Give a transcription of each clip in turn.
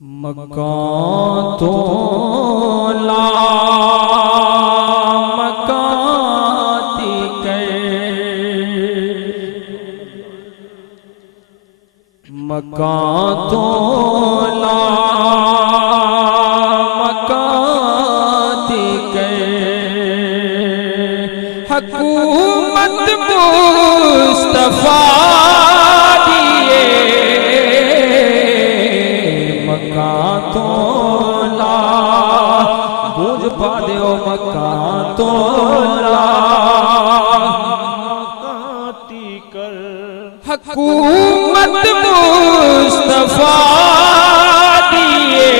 मकां तो ला मकाती मकां तो ला मकाती हुकूमत मुस्तफा दिए मकां तो ला गूंज पा दो मकां तो ला मकाती कर हुकूमत मुस्तफा दिए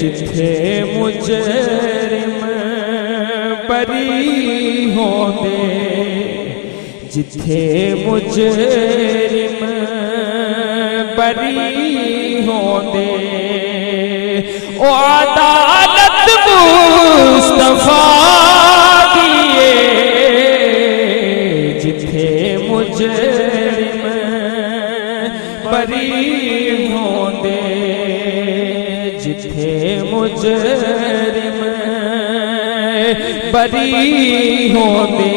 जिथे मुजरिम बरी होंदे जिथे मुजरिम बरी होंदे ओ अदालत मुस्तफा दिए जिथे मुजरिम बरी होंदे जिथे मुजरिम बरी होंदे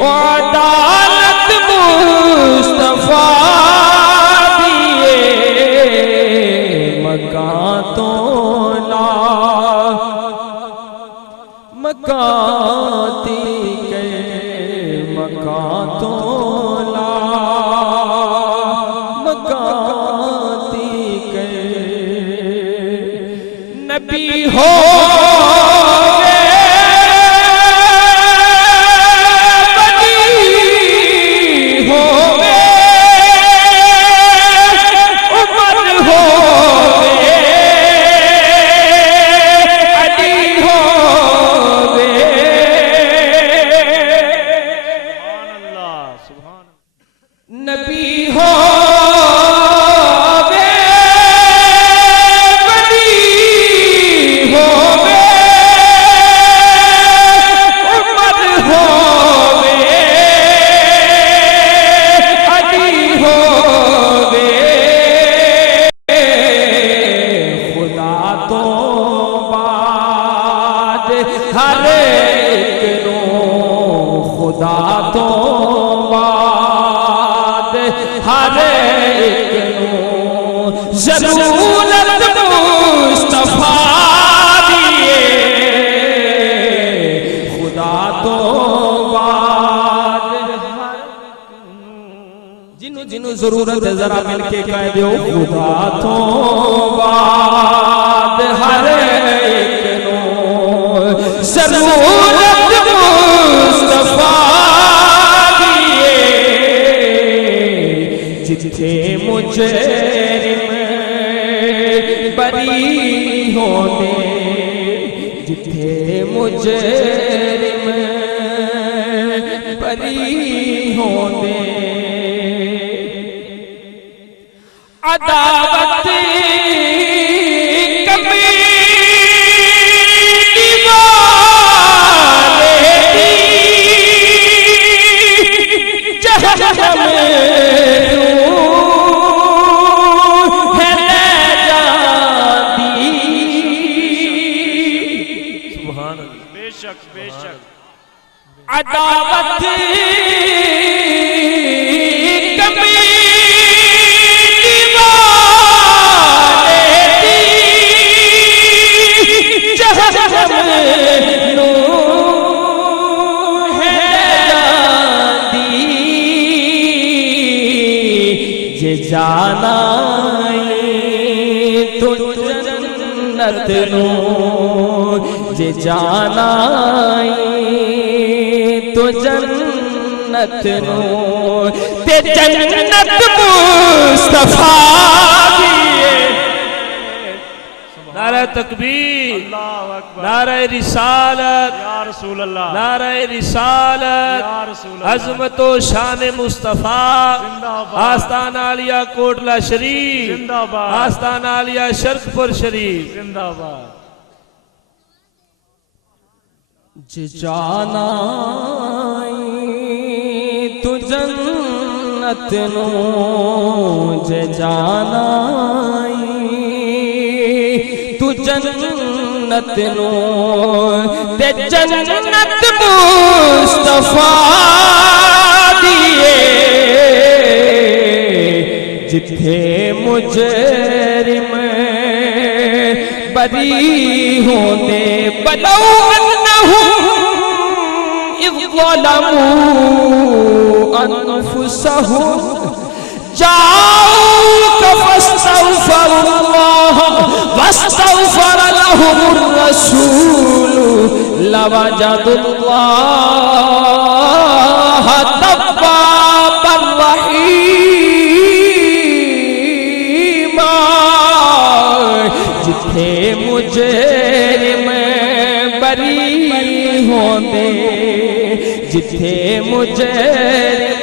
ओ अदालत मुस्तफा दिए मकां तो ला मकाती मकां तो ला मकाती नबी हो नबी हो वे वली हो वे उमर हो वे अली हो वे खुदा तो बाद हर एक नो खुदा तो हर एक ज़रूरत मुस्तफा दिए खुदा तो बाद जिनु जिनु जरूरत है जरा मिलके कह दो खुदा तो बाद हर एक ज़रूरत मुस्तफा जिथे मुजरिम बरी होंदे जिथे मुजरिम बरी होंदे अदावत कभी बेशक अदावत कभी जे जाना तो जन्नत नो जे जाना तो जन्नत नो ते जन्नत मुस्तफा दिए नारा तकबीर अल्लाहु अकबर नारा रिसालत या रसूल अल्लाह नारा रिसालत या रसूल अल्लाह अज़मत व शान मुस्तफा जिंदाबाद आस्ताना आलिया कोटला शरीफ जिंदाबाद आस्ताना आलिया शर्कपुर शरीफ जिंदाबाद जे जाना तो जन्नत जन्नत नू जे जाना तू जन्नत नू ते जन्नत मुस्तफा दिए जिथे मुजरिम बरी होंदे बलौ अनफुसहुम जाऊक फस्तगफरुल्लाह वस्तगफर लहुमुर रसूल लवजदुल्लाह तव्वाबर रहीमा जिथे मुजरिम बरी होंदे जिथे मुजरिम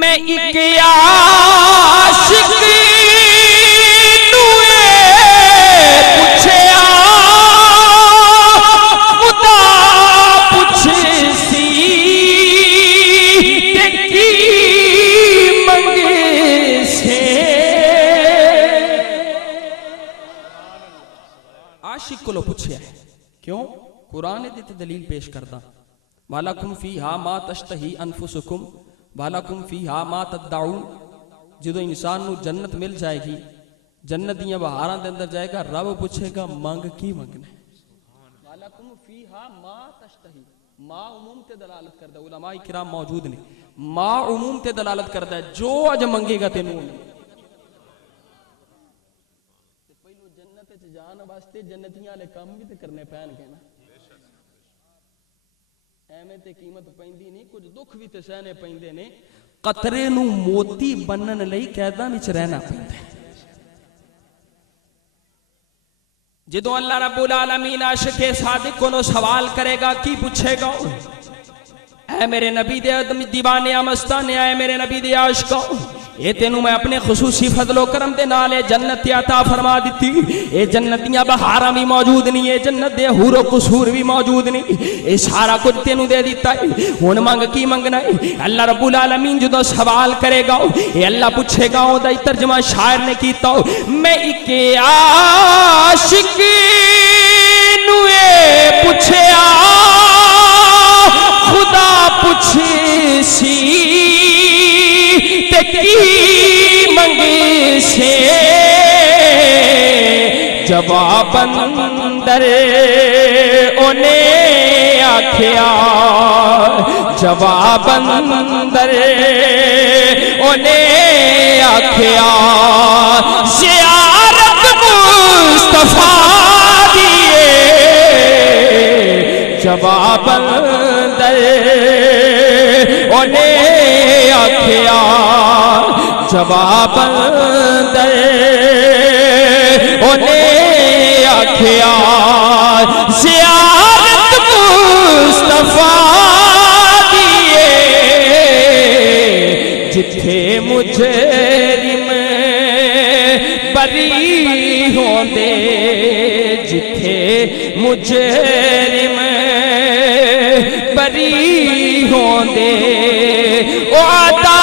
मैं एक आशिक नूए पुछया खुदा पुछे सी ते की मंगे से आशिक को पूछया क्यों कुरान दी दलील पेश करदा वालकुम फीहा मा तश्तही अनफुसुकुम वालकुम फीहा मा तदउन जो इंसान नू जन्नत मिल जाएगी जन्नत दियां बहारां दे अंदर जाएगा रब पूछेगा मंग की मंगना वालकुम फीहा मा तश्तही मा उमूम ते दलालत करदा उलमा इकराम मौजूद ने मा उमूम ते दलालत करदा है जो अज मंगेगा तेनू पहलू जन्नत च जान वास्ते जन्नतियां वाले काम भी ते करने पैणगे ना एवें ते कीमत पैंदी नहीं कुछ दुख भी ते सहने पैंदे ने कतरे नू मोती बनन लई कैदां विच रहना पैंदा जदों अल्लाह रब्बुल आलमीन आशिके सादिक को सवाल करेगा की पूछेगा ऐ मेरे नबी दे दीवाने मस्ताने ऐ मेरे नबी दे आशिको ये तेनू मैं अपने खुसूसी फजलो करम दे नाल जन्नत अता फरमा दी ये जन्नतियां बहारां भी मौजूद नहीं है जन्नत दे हूरो कसूर भी मौजूद नहीं ये सारा कुछ तेनू दे दिता है हुण मंग की मंगना है अल्लाह रब्बुल आलमीन जो सवाल करेगा ये अल्लाह पूछेगा ओदा तर्जमा शायर ने कीता मैं एक आशिक नू पूछया खुदा पूछे सी ते की मंगे से जवाब अंदर ओने आखिया जवाब अंदर ओने आखिया ज़ियारत मुस्तफा दिए जवाब अंदर ओने आखिया जवाब दे ओने आखिया ज़ियारत मुस्तफा दिए जिथे मुजरिम बरी होंदे जिथे मुजरिम बरी होंदे ओ अता